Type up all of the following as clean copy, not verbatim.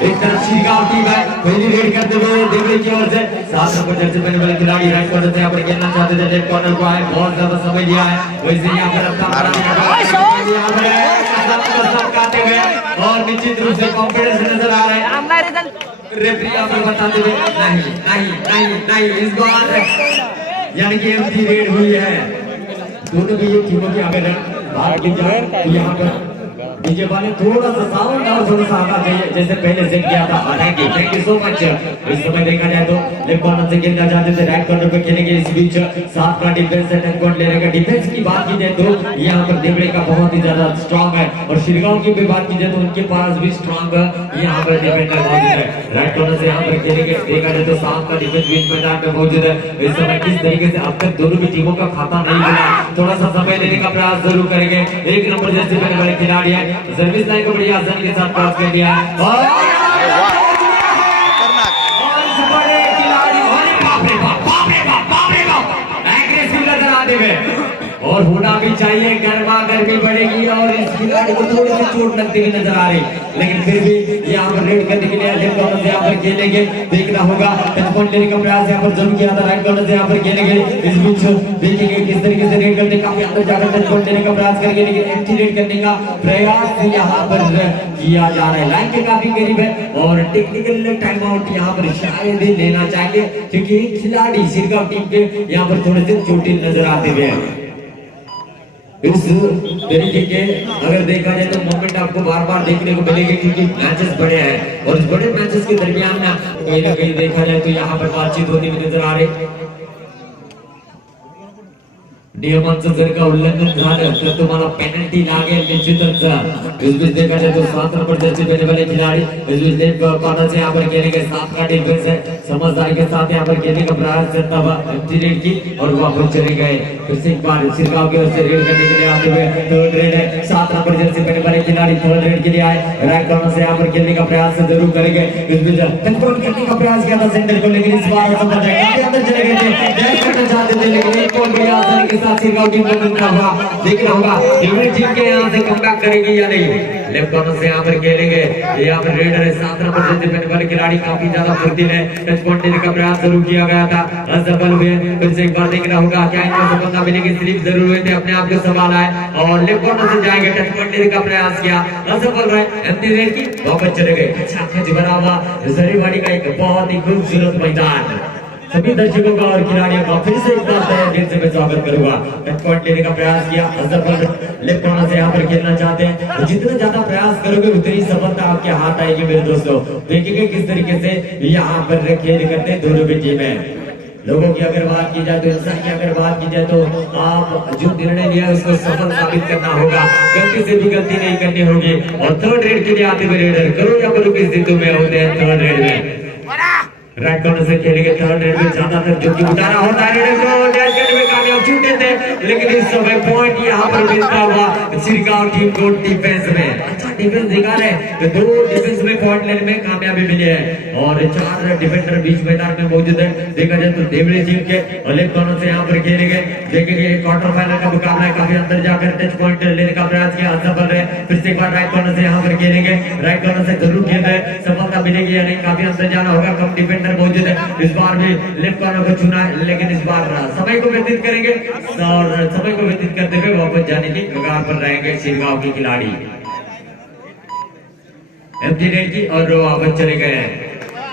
एक तरफ श्रीगांव टीम है, पहली रेड करते हुए देवली की ओर से 7 नंबर जर्सी पहनने वाले खिलाड़ी राइट कॉर्नर से यहाँ पर खेलना चाहते थे, लेफ्ट कॉर्नर को आए, बहुत ज्यादा समय लिया है, वैसे यहाँ पर अपना काटे गए और निश्चित रूप से कॉन्फिडेंस नजर आ रहा है। रेफरी यहाँ पर बताते हुए नहीं नहीं नहीं नहीं इस बार यानी कि एम्प्टी रेड हुई है। दोनों भी ये टीमों की अगर बात की जाए तो यहाँ पर डीजे वाले थोड़ा सा साउंड और थोड़ा सा आना चाहिए जैसे पहले सेट किया था। Thank you so much. इस समय देखा जाए तो लेफ्ट कॉर्नर से खेलना चाहते थे, राइट कॉर्नर पे खेलेंगे। इस बीच सात का डिफेंस है, 10 पॉइंट ले रहेगा। डिफेंस की बात की जाए तो यहाँ पर देवड़े का बहुत ही ज्यादा स्ट्रॉन्ग है और श्रीगांव की भी बात की जाए तो उनके पास भी स्ट्रॉन्ग यहाँ पर डिफेंडर मौजूद है। राइट कॉर्नर से यहाँ पर खेलेंगे, देखा जाए तो सात का डिफेंस बीच मैदान में मौजूद है। इस समय किस तरीके से अब तक दोनों भी टीमों का खाता नहीं खुला, थोड़ा सा समय लेने का प्रयास जरूर करेंगे। एक नंबर जर्सी पहनने वाले खिलाड़ी है, सर्विस लाइन को बढ़िया आसानी के साथ पास कर दिया है और एग्रेसिव नजर आते हुए और होना भी चाहिए, गर्मा गर्मी बढ़ेगी और इस खिलाड़ी को थोड़ी सी चोट लगती हुई नजर आ रही, लेकिन फिर भी यहाँ पर रेड करने के लिए लेफ्ट कॉर्नर से यहाँ पर खेलेंगे। देखना होगा 10 पॉइंट लेने का प्रयास यहाँ पर जरूर किया था। राइट कॉर्नर से यहाँ पर खेलेंगे, इस बीच देखेंगे किस तरीके से रेड करने का, अंदर जाकर 10 पॉइंट लेने का प्रयास करेंगे, लेकिन एंटी रेड करने का प्रयास यहाँ पर किया जा रहा है। लाइन के काफी करीब है और टेक्निकल टाइम आउट यहाँ पर शायद ही लेना चाहिए क्योंकि खिलाड़ी श्रीगांव टीम के यहाँ पर थोड़े से चोटिल नजर आते हुए हैं। इस तरीके के अगर देखा जाए तो मोमेंट आपको बार बार देखने को मिलेगी क्योंकि मैचेस बड़े हैं और इस बड़े मैचेस के दरमियान में कहीं ना कहीं देखा जाए तो यहाँ पर बातचीत होती हुई नजर आ रही। नियमांचं जर का उल्लंघन झालं तर तुम्हाला पेनल्टी लागेल निश्चितच। इस बीच देखा जाए तो 7 नंबर जर्सी पहनने वाले खिलाड़ी इस बीच लेफ्ट कॉर्नर से यहाँ पर खेलेंगे। 7 का डिफेंस है, समझदारी के साथ यहाँ पर खेलने का प्रयास करता हुआ एंटी रेड की और वापस चले गए। फिर से एक बार श्रीगांव की ओर से रेड करने के लिए आते हुए थर्ड रेड है। 7 नंबर जर्सी पहनने वाले खिलाड़ी थर्ड रेड के लिए आए, राइट कॉर्नर से यहाँ पर खेलने का प्रयास जरूर करेंगे। इस बीच कंट्रोल करने का प्रयास किया था सेंटर को, लेकिन इस बार अंदर चले गए थे, करना चाहते थे लेकिन एक बॉल बढ़िया आसानी के साथ श्रीगांव टीम को मिलता हुआ देखना होगा देवली टीम के यहाँ से कमबैक करेगी या नहीं। लेफ्ट कॉर्नर से यहाँ पर खेलेंगे, यहाँ पर रेडर है 7 नंबर जर्सी पहनने वाले खिलाड़ी काफी ज्यादा फुर्तीले है। टच पॉइंट देने का प्रयास जरूर किया गया था, असफल हुए। फिर से एक बार देखना होगा क्या इनको सफलता मिलेगी। स्लिप जरूर हुए थे, अपने आप को सवाल आए और लेफ्ट कॉर्नर से जाएंगे, टच पॉइंट देने का प्रयास किया, असफल रहे। एम्प्टी रेड की वापस चले गए। अच्छा खच बना हुआ जरीवाड़ी का एक बहुत ही खूबसूरत मैदान। सभी दर्शकों का और खिलाड़ियों का फिर से एक बार दिल से मैं स्वागत करूंगा। टच पॉइंट लेने का प्रयास किया, असफल। लेफ्ट कॉर्नर से यहाँ पर खेलना चाहते हैं तो जितना ज्यादा प्रयास करोगे उतनी सफलता आपके हाथ आएगी मेरे दोस्तों। देखेंगे किस तरीके से यहाँ पर खेल करते हैं दोनों भी टीमें। लोगों की अगर बात की जाए तो इंसान की अगर बात की जाए तो आप जो निर्णय लिया उसको सफल साबित करना होगा, गलती से भी गलती नहीं करनी होगी। और थर्ड रेड के लिए आते हुए रेडर करो या करो किस स्थिति में होते हैं थर्ड रेड में। राइट कॉर्नर से खेलेंगे, थर्ड रेड में ज्यादातर जो कि उतारा होता है रेडर को डैश करने में कामयाब छूटे थे, लेकिन इस समय पॉइंट यहाँ पर मिलता हुआ श्रीगांव टीम को डिफेंस में। अच्छा डिफेंस दिखा रहे तो 2 डिफेंस में पॉइंट लेने में कामयाबी मिली है और 4 डिफेंडर बीच मैदान में मौजूद है। देखा जाए तो देवली टीम के लेफ्ट कॉर्नर से यहाँ पर खेलेंगे, देखेंगे क्वार्टर फाइनल का मुकाबला है, काफी अंदर जाकर टच पॉइंट लेने का प्रयास किया, असफल रहे। फिर से एक बार राइट कॉर्नर से यहाँ पर खेलेंगे, राइट कॉर्नर से जरूर खेल रहे, सफलता मिलेगी या नहीं, काफी अंदर जाना होगा, कम डिफेंडर मौजूद है। इस बार भी लेफ्ट कॉर्नर को चुना है, लेकिन इस बार समय को व्यतीत करेंगे और समय को व्यतीत करते हुए वापस जाने की कगार पर रहेंगे श्रीगांव के खिलाड़ी। एम्प्टी रेड की और वापस चले गए हैं।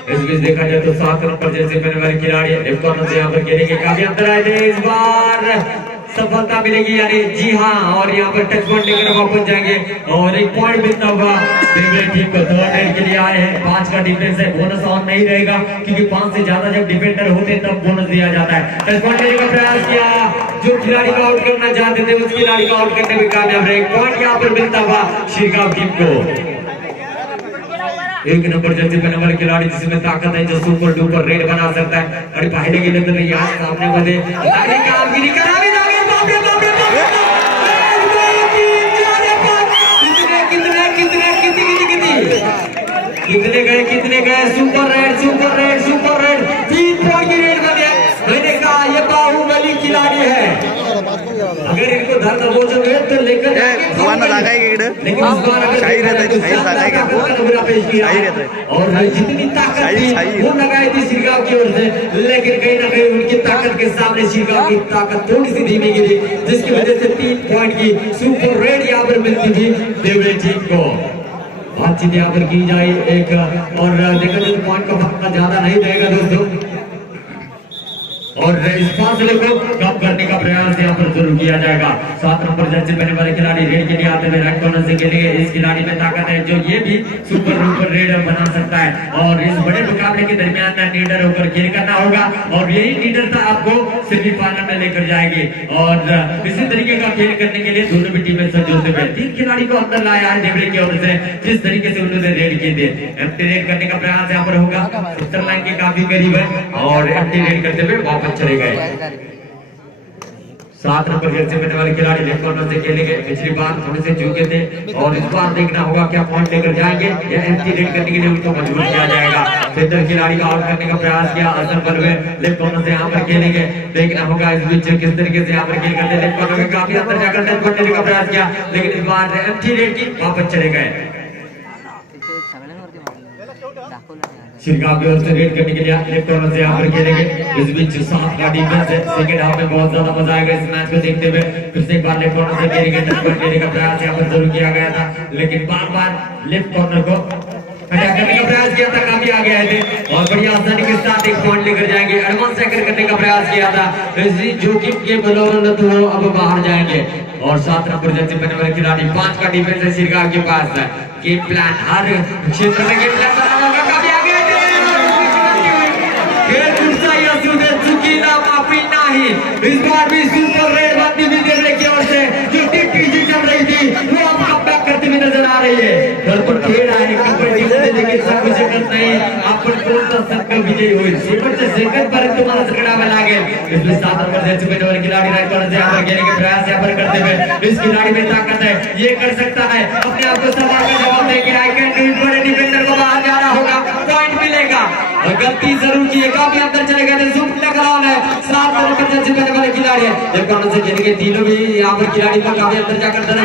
इस बीच देखा जाए तो 7 नंबर जर्सी पहनने वाले खिलाड़ी लेफ्ट कॉर्नर से यहाँ पर खेलेंगे, काफी अंदर आए थे, इस बार सफलता मिलेगी यानी जी हाँ, और यहाँ पर टच पॉइंट लेकर वापस जाएंगे और एक पॉइंट मिलता होगा देवली टीम को। थर्ड रेड के लिए आए हैं, 5 का डिफेंस है, बोनस ऑन नहीं रहेगा क्योंकि 5 से ज्यादा जब डिफेंडर होते तब बोनस दिया जाता है। टच पॉइंट लेने का प्रयास किया, जो खिलाड़ी को आउट करना चाहते थे उस खिलाड़ी को आउट करने में कामयाब रहे। पॉइंट यहाँ पर मिलता हुआ श्रीगांव टीम को। 1 नंबर जर्सी पहनने वाले खिलाड़ी जिसमें ताकत है, जो सुपर डुपर रेड बना सकता है और पहले के लिए तो यहाँ सामने वाले कामगिरी करा भी कितने गए सुपर रेड 3 पॉइंट की रेड बने। मैंने कहा ये बाहुबली खिलाड़ी है, अगर इनको धर दबोचोगे तो लेकर साइड शाही रहता है, शाही रहता है और जितनी ताकत थी वो लगाई थी शिरगांव की ओर से, लेकिन कहीं ना कहीं उनकी ताकत के सामने शिरगांव की ताकत थोड़ी सी धीमी गिरी, जिसकी वजह से 3 पॉइंट की सुपर रेड यहाँ पर मिलती थी देवरे टीम को। बातचीत यहाँ पर की जाए एक, और देखा जाए पॉइंट का फर्क ज्यादा नहीं रहेगा दोस्तों, और इस फासले को कम करने का प्रयास यहाँ पर जरूर किया जाएगा। 7 नंबर जर्सी पहनने वाले खिलाड़ी रेड के लिए आते हुए राइट कॉर्नर से खेलेंगे। इस खिलाड़ी में ताकत है जो ये भी सुपर डुपर रेड बना सकता है, और इस बड़े मुकाबले के दरमियान लीडर होकर खेल करना होगा, और यही लीडरता आपको सेमीफाइनल में लेकर जाएगी। और इसी तरीके का खेल करने के लिए दोनों भी टीमें सज्ज होते हुए 3 खिलाड़ी को अंदर लाया है देवरे की ओर से, जिस तरीके से उन्होंने रेड किए थे। एम्प्टी रेड करने का प्रयास यहाँ पर होगा, उत्तर लाइन के काफी करीब है, और एम्प्टी रेड करते हुए वापस चले गए। 7 नंबर जर्सी पहनने वाले खिलाड़ी लेफ्ट कॉर्नर से खेलेंगे। पिछली बार थोड़े से चूके थे, और इस बार देखना होगा क्या पॉइंट लेकर जाएंगे या एंटी रेड करने के लिए उनको मजबूर किया जाएगा। सेंटर खिलाड़ी का आउट करने का प्रयास किया, असर बल में लेफ्ट कॉर्नर से यहाँ पर खेलेंगे। देखना होगा इस बीच किस तरीके से यहाँ पर खेल करते, लेफ्ट कॉर्नर में काफी अंदर जाकर नेट पर लेने का प्रयास किया, लेकिन इस बार एंटी रेड की वापस चले गए। शिरगांव की ओर से रेड करने के लिए लेफ्ट कॉर्नर से यहाँ पर खेलेंगे। इस बीच 7 का डिफेंस है, सेकंड हाफ में बहुत ज्यादा मजा आएगा इस मैच को देखते हुए। फिर से एक बार लेफ्ट कॉर्नर से खेलेंगे, टच पॉइंट लेने का प्रयास यहाँ पर जरूर किया गया था, लेकिन बार लेफ्ट कॉर्नर को अटैक करने का प्रयास किया था, काफी आगे आए थे, और बढ़िया आसानी के साथ 1 पॉइंट लेकर जाएंगे। एडवांस टैकल करने का प्रयास किया था, जोखिम के बलौर तो वो अब बाहर जाएंगे। और 7 नंबर जर्सी पहनने वाले खिलाड़ी 5 का डिफेंस है शिरगांव के पास है। गेम प्लान हर क्षेत्र में गेम प्लान बनाना होगा, काफी आगे माफी नहीं। इस बार भी सुपर रेड बनती हुई देवरे की ओर से जो टीम पीछे चल रही थी वो अब कमबैक करती हुई नजर आ रही है। पर खेल आए कबड्डी में, लेकिन सब कुछ करना है अपन कौन सा सबका विजय हुई सेकंड से सेकंड पर तुम्हारा झगड़ा में लागे। इसमें 7 नंबर जर्सी पहनने वाले खिलाड़ी राइट कॉर्नर से यहाँ पर खेलने के प्रयास यहाँ पर करते हुए, इस खिलाड़ी में ताकत है, ये कर सकता है, अपने आप को सवाल का जवाब देंगे। आई कैन डू इट, बड़े डिफेंडर को बाहर जाना होगा, पॉइंट मिलेगा। और गलती जरूर की है, काफी अंदर चले गए थे, सुपर लगान है। 7 नंबर जर्सी पहनने वाले खिलाड़ी है, जब कॉर्नर से खेलेंगे तीनों भी यहाँ पर खिलाड़ी को काफी अंदर जाकर चले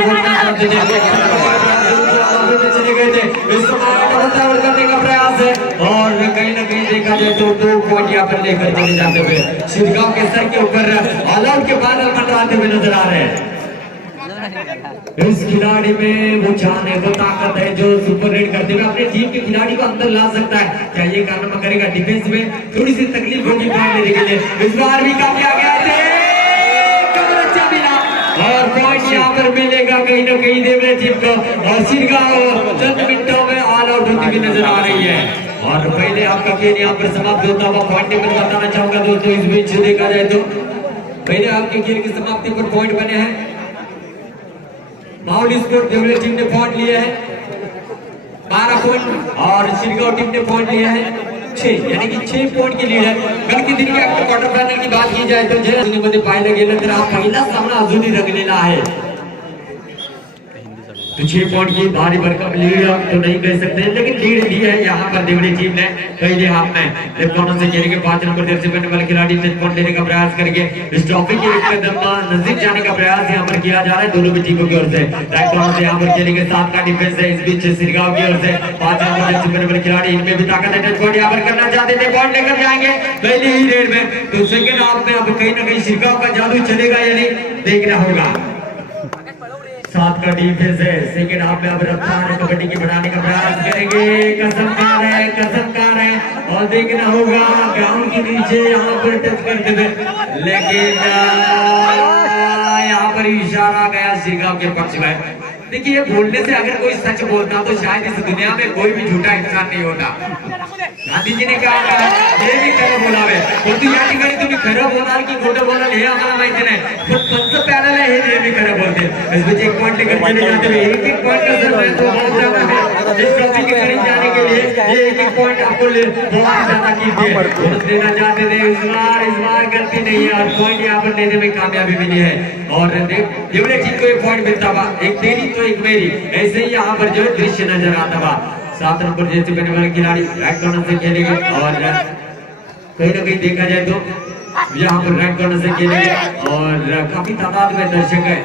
गए थे। इस समय करने का प्रयास है, और कहीं ना कहीं देखा जाए तो 2 पॉइंट यहाँ पर लेकर चले जाते हुए शिरगांव के सर के ऊपर ऑल आउट के बादल मंडराते हुए नजर आ रहे हैं। इस खिलाड़ी में वो जान है, वो ताकत है जो सुपर रेड करते हुए अपने टीम के खिलाड़ी को अंदर ला सकता है। क्या ये कारनामा करेगा? डिफेंस में थोड़ी सी तकलीफ होगी पॉइंट लेने के लिए। इस बार भी काफी आगे आए थे, अच्छा मिला, और पॉइंट यहाँ पर मिलेगा कहीं ना कहीं देवरे टीम को। और शिरगांव चंद मिनटों में ऑल आउट होती हुई नजर आ रही है। और पहले आपका खेल यहाँ पर समाप्त होता हुआ पॉइंट टेबल बताना चाहूंगा दोस्तों। इस बीच देखा जाए तो पहले आपके खेल की समाप्ति पर पॉइंट बने हैं। माहौली स्कोर देवरे टीम ने पॉइंट लिए हैं 12 पॉइंट, और शिरगांव टीम ने पॉइंट लिए हैं 6, यानी कि 6 पॉइंट की लीड है। कल के दिन के क्वार्टर फाइनल की बात की जाए तो जे पाहिलं गेलं तर हा पहिला सामना अजूनही रंगलेला आहे। तो 6 पॉइंट की भारी भरकम लीड तो नहीं कह सकते, लेकिन लीड दी है यहाँ पर देवरे टीम ने पहले हाफ में। लेफ्ट कॉर्नर से खेलेंगे 5 नंबर जर्सी पहनने वाले खिलाड़ी 10 पॉइंट लेने का प्रयास करके इस ट्रॉफी के एक कदम नजदीक जाने का प्रयास यहाँ पर किया जा रहा है दोनों भी टीमों की ओर से। राइट कॉर्नर से यहाँ पर खेलेंगे 7 का डिफेंस है, इस बीच शिरगांव की ओर से 5 नंबर जर्सी पहनने वाले खिलाड़ी, इनमें भी ताकत है, 10 पॉइंट यहाँ पर करना चाहते थे, पॉइंट लेकर जाएंगे पहले ही रेड में। तो सेकंड हाफ में अब कहीं ना कहीं शिरगांव का जादू चलेगा या नहीं देखना होगा। 7 का डिफेंस है, सेकंड हाफ में अब रफ्तार कबड्डी की बढ़ाने का प्रयास करेंगे। कसमकार है, और देखना होगा ग्राउंड के नीचे यहाँ पर टच करते हुए, लेकिन यहाँ पर इशारा गया शिरगांव के पक्ष में। देखिए बोलने से अगर कोई सच बोलता तो शायद इस दुनिया में कोई भी झूठा इंसान नहीं होता। गांधी जी ने कहा हे मी खरं बोलावे, परंतु या ठिकाणी तुम्ही खरं बोलाल की खोटं बोलाल हे आम्हाला माहिती नाही, पण पंच पॅनल आहे हे नेहमी खरं बोलते। इसमें एक पॉइंट लेकर चले जाते हैं, एक पॉइंट का सर मैं तो बहुत ज्यादा है इस ट्रॉफी के करीब जाने के लिए, ये एक पॉइंट आपको बहुत ज्यादा कीजिए बोनस देना चाहते थे। इस बार गलती नहीं है, और पॉइंट यहाँ पर लेने में कामयाबी मिली है। और देवरे टीम को 1 पॉइंट मिलता हुआ, एक तेरी तो एक मेरी, ऐसे ही यहाँ पर जो है दृश्य नजर आता हुआ। 7 नंबर जर्सी पहनने वाले खिलाड़ी राइट कॉर्नर से खेलेंगे, और कहीं ना कहीं देखा जाए तो यहाँ पर राइट कॉर्नर से खेलेंगे, और काफी तादाद में दर्शक है।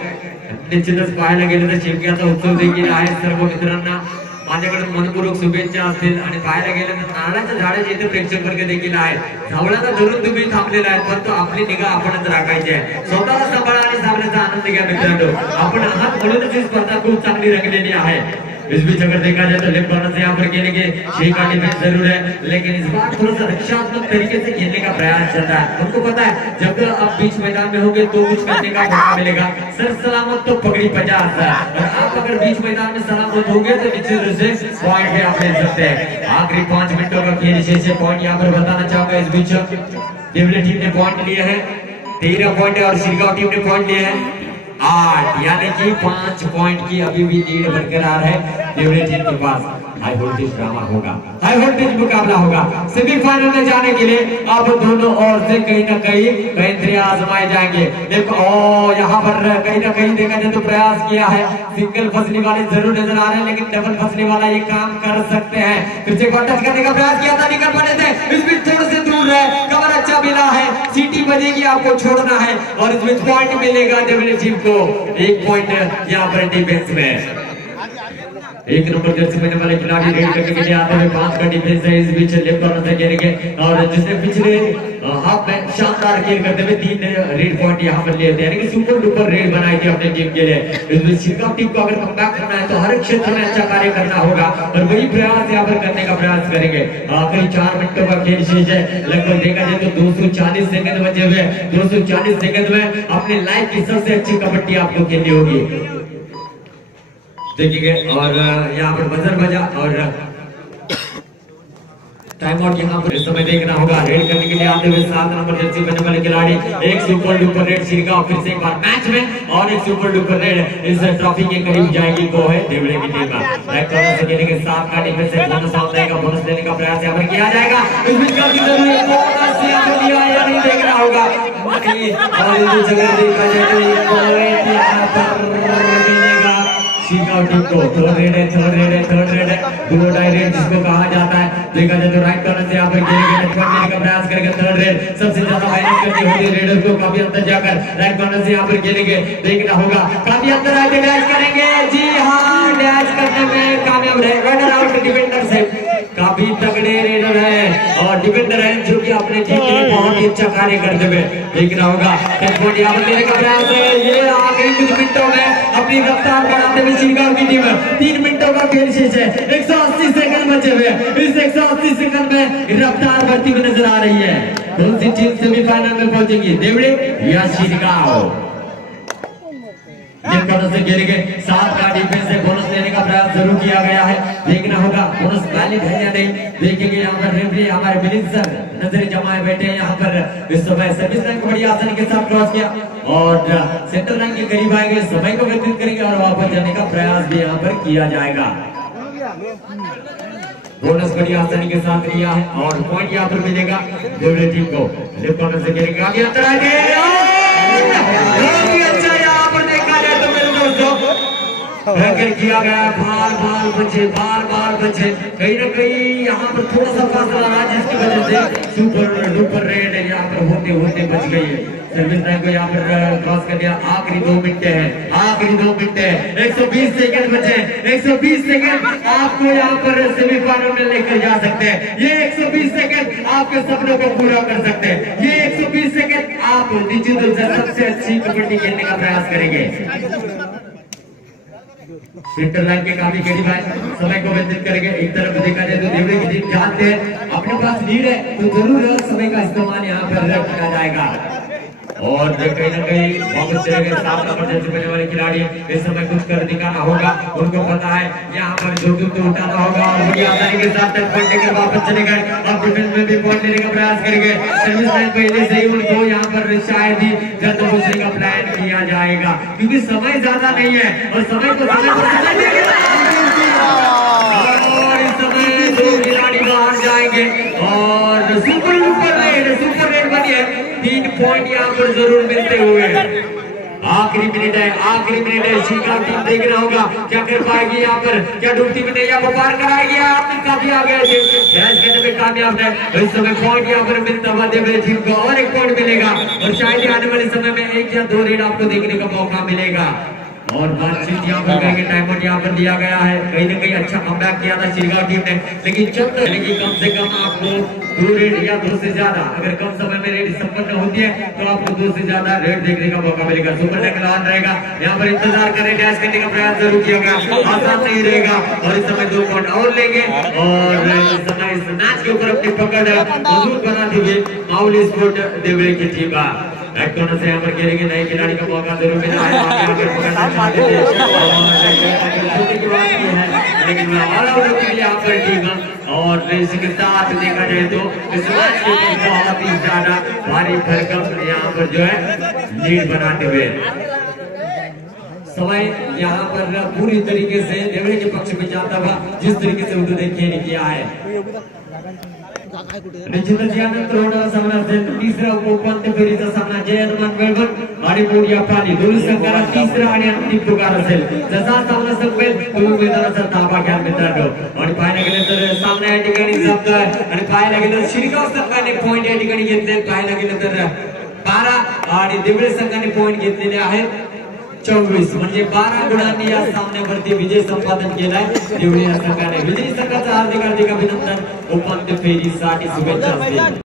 निश्चितच पाहायला गेलं तर शिमग्याचा उत्सव देखील आहे. सर्व मित्रांना माझ्याकडून मनपूर्वक शुभेच्छा असतील आणि पाहायला गेलं तर नारळाच्या झाडाचे इथे प्रेक्षक वर्ग देखील आहे. धावण्याचा धरून तुम्ही थांबलेला आहे, परंतु आपली निगा आपणच राखायची आहे. स्वतःला सांभाळा आणि सामन्याचा आनंद घ्या मित्रांनो. आपण आहात म्हणूनच ही स्पर्धा खूप चांगली रंगलेली आहे. इस बीच अगर देखा जाए तो लेफ्ट कॉर्नर से यहाँ पर खेलेंगे शेख आली में जरूर है, लेकिन इस बार थोड़ा सा रक्षात्मक तरीके से खेलने का प्रयास चल रहा है. हमको पता है जब आप बीच मैदान में होंगे तो कुछ करने का मौका मिलेगा. सर सलामत तो पकड़ी 50 और आप अगर बीच मैदान में सलामत होंगे तो निश्चित रूप से पॉइंट भी आप ले सकते हैं. आखिरी 5 मिनटों का खेल शेष पॉइंट यहाँ पर बताना चाहूंगा. इस बीच देवली टीम ने पॉइंट लिए है 13 पॉइंट और शिरगांव टीम ने पॉइंट लिए है 8, यानी कि 5 पॉइंट की अभी भी लीड बरकरार है देवली टीम के पास. हाई वोल्टेज ड्रामा होगा, हाई वोल्टेज मुकाबला होगा. सेमीफाइनल में जाने के लिए अब दोनों ओर से कहीं ना कहीं पैंतरे आजमाए जाएंगे. देखो यहाँ पर कहीं ना कहीं देखा जाए तो प्रयास किया है. सिंगल फसली वाले जरूर नजर आ रहे हैं, लेकिन डबल फसली वाला ये काम कर सकते हैं. फिर से टच करने का प्रयास किया था, निकल पड़े थे. इस बीच थोड़े से दूर है, कवर अच्छा मिला है, सीटी बजेगी, आपको छोड़ना है और इस बीच पॉइंट मिलेगा डब्ल्यू टीम को. 1 पॉइंट यहाँ पर डिफेंस में. 1 नंबर जर्सी पहनने वाले खिलाड़ी रेड करने के लिए आते हुए 5 का डिफेंस है. इस बीच लेफ्ट कॉर्नर से खेलेंगे और जिसने पिछले हाफ में शानदार खेल करते हुए 3 रेड पॉइंट यहाँ पर लिए थे, यानी कि सुपर डुपर रेड बनाई थी अपनी टीम के लिए. इस बीच शिरगांव टीम को अगर कमबैक करना है तो हर क्षेत्र में अच्छा कार्य करना होगा और वही प्रयास यहाँ पर करने का प्रयास करेंगे. आखिरी 4 मिनटों का खेल शेष है. लगभग देखा जाए तो 240 सेकंड बचे हुए. 240 सेकंड में अपने लाइफ की सबसे अच्छी कबड्डी आपको खेलनी होगी. देखेंगे और यहाँ पर बजर बजा और टाइम आउट यहाँ पर इस समय देखना होगा. रेड करने के लिए आते हुए 7 नंबर जर्सी पहनने वाले खिलाड़ी. एक सुपर डुपर रेड शिरगांव फिर से एक बार मैच में और एक सुपर डुपर रेड इस ट्रॉफी के करीब जाएगी. वो है देवड़े की टीम. राइट कॉर्नर से खेलेंगे 7 का डिफेंस है. बोनस आएगा, बोनस लेने का प्रयास यहाँ पर किया जाएगा. इस बीच काफी जरूरी है, बोनस यहाँ पर लिया या नहीं देखना होगा. और इस जगह देखा जाए तो एक पॉइंट यहाँ पर मिलेगा शिरगांव टीम को. थर्ड रेड है. दो डाई रेड जिसको कहा जाता है. देखा जाए तो राइट कॉर्नर से यहाँ पर खेलेंगे, लेने का प्रयास करेंगे. थर्ड रेड सबसे ज्यादा मेहनत करनी होगी रेडर को. काफी अंदर जाकर राइट कॉर्नर से यहाँ पर खेलेंगे, देखना होगा. काफी अंदर आके डैश करेंगे. जी हाँ, डैश करने में कामयाब रहे. रनर आउट डिफेंडर से. काफी तगड़े रेडर है और डिफेंडर है जो कि अपने टीम के लिए बहुत ही अच्छा कार्य करते हुए देखना होगा. यहाँ पर लेने का प्रयास है. ये आखिरी कुछ मिनटों में अपनी रफ्तार बढ़ाते हुए शिरगांव की टीम 3 मिनटों का खेल शेष है. 180 सेकंड बचे हुए. इस 180 सेकंड में रफ्तार बढ़ती हुई नजर आ रही है. कौन सी टीम सेमीफाइनल में पहुंचेगी, देवड़े या शिरगांव? से खेलेंगे 7 का डिफेंस से बोनस लेने का प्रयास जरूर किया गया है. देखना होगा बोनस वैलिड है या नहीं. देखेंगे यहाँ पर रेफरी हमारे मिलिंद सर नजर जमाए बैठे हैं यहाँ पर. इस समय सर्विस लाइन को बड़ी आसानी के साथ क्रॉस किया और सेंटर लाइन के करीब आएंगे. समय को व्यतीत करेंगे और वापस जाने का प्रयास भी यहाँ पर किया जाएगा. बोनस बड़ी आसानी के साथ लिया है और पॉइंट यहाँ पर मिलेगा देवड़ी टीम को. लेफ्ट कॉर्नर से खेलेंगे, आगे अंदर आएंगे. अच्छा यहाँ पर देखा जाए तो मेरे दोस्तों भयंकर किया गया. बार बार बचे. कहीं ना कहीं यहाँ पर थोड़ा सा फासला रहा जिसकी वजह से सुपर डुपर रेड यहाँ पर होते बच गई है. सर्विस लाइन को यहाँ पर क्रॉस कर दिया. आखिरी 2 मिनट है. 120 सेकंड बचे. 120 सेकंड आपको यहाँ पर सेमीफाइनल में लेकर जा सकते हैं. ये 120 सेकंड आपके सपनों को पूरा कर सकते हैं. ये 120 सेकंड आप निश्चित रूप से सबसे अच्छी कबड्डी खेलने का प्रयास करेंगे. सेंटर लाइन के काफी करीब है. समय को व्यतीत करेंगे. एक तरफ देखा जाए तो देवड़ी की टीम जानते हैं अपने पास लीड है तो जरूर समय का इस्तेमाल यहाँ पर किया जाएगा. और कहीं ना कहीं वापस चले गए 7 नंबर जर्सी पहनने वाले खिलाड़ी. इस समय कुछ कर दिखाना होगा. उनको पता है यहाँ पर जोखिम तो उठाना होगा और बड़ी आसानी के साथ पॉइंट लेकर वापस चले गए. अब डिफेंस में भी पॉइंट लेने का प्रयास करेंगे. सर्विस लाइन पहले से ही उनको यहाँ पर शायद ही जल्द पहुंचने का प्लान किया जाएगा क्योंकि समय ज्यादा नहीं है और समय को और इस समय 2 खिलाड़ी बाहर जाएंगे और सुपर रेड बनी है. 3 पॉइंट यहाँ पर जरूर मिलते हुए. आखिरी मिनट है. शिरगांव टीम देखना होगा क्या कर पाएगी यहाँ पर. क्या डूबती में नैया को पार कराएगी. आप काफी आगे डैश करने में कामयाब है. इस समय पॉइंट यहाँ पर मिलता हुआ देवड़ी टीम को और 1 पॉइंट मिलेगा और शायद आने वाले समय में 1 या 2 रेड आपको देखने का मौका मिलेगा. और बातचीत यहाँ पर करके टाइम आउट यहाँ पर दिया गया है। कहीं ना कहीं अच्छा कमबैक किया था शिरगांव टीम ने, लेकिन चलते कम से कम आपको 2 रेड या 2 से ज्यादा, अगर कम समय में रेड संपन्न होती है तो आपको 2 से ज्यादा रेड देखने का मौका मिलेगा। सुपर टैकल ऑन रहेगा, यहाँ पर इंतजार करें, डैश करने का प्रयास जरूर किया गया, आसान नहीं रहेगा। और इस समय 2 पॉइंट और लेंगे और इस समय इस मैच के ऊपर अपनी पकड़ मजबूत बनाते हुए माहौल स्पोर्ट देवरे की टीम का बैक कॉर्नर से यहाँ पर खेलेंगे। नए खिलाड़ी का मौका जरूर मिला है, आगे पकड़ना चाहते थे लेकिन यहाँ पर टीम और इसके साथ देखा जाए तो इस मैच के ऊपर बहुत ही ज्यादा भारी भरकम यहाँ पर जो है लीड बनाते हुए समय यहाँ पर पूरी तरीके से देवरे के पक्ष में जाता हुआ जिस तरीके से उन्होंने खेल किया है। सामना तीसरा उपउपांत्य फेरीचा सामना जय हनुमान वेळवण आणि मोडिया प्राणी दोन्ही संघाला तिसरा आणि अंतिम पुकार असेल। जसा सामना संपेल तुम्ही मैदानाचा ताबा घ्या मित्रांनो। आणि पाहायला गेलं तर सामना या ठिकाणी जमतोय आणि पाहायला गेलं तर शिरगाव संघाने पॉइंट या ठिकाणी घेतले, पाहायला गेलं तर 12 आणि देवळे संघाने पॉइंट घेतलेले आहेत 24, म्हणजे 12 गुणांनी या सामन्यावरती विजय संपादन केलाय देवळे या संघाने। विजयी संघाचं हार्दिक अभिनंदन, उपांत्य फेरीसाठी शुभेच्छा असतील।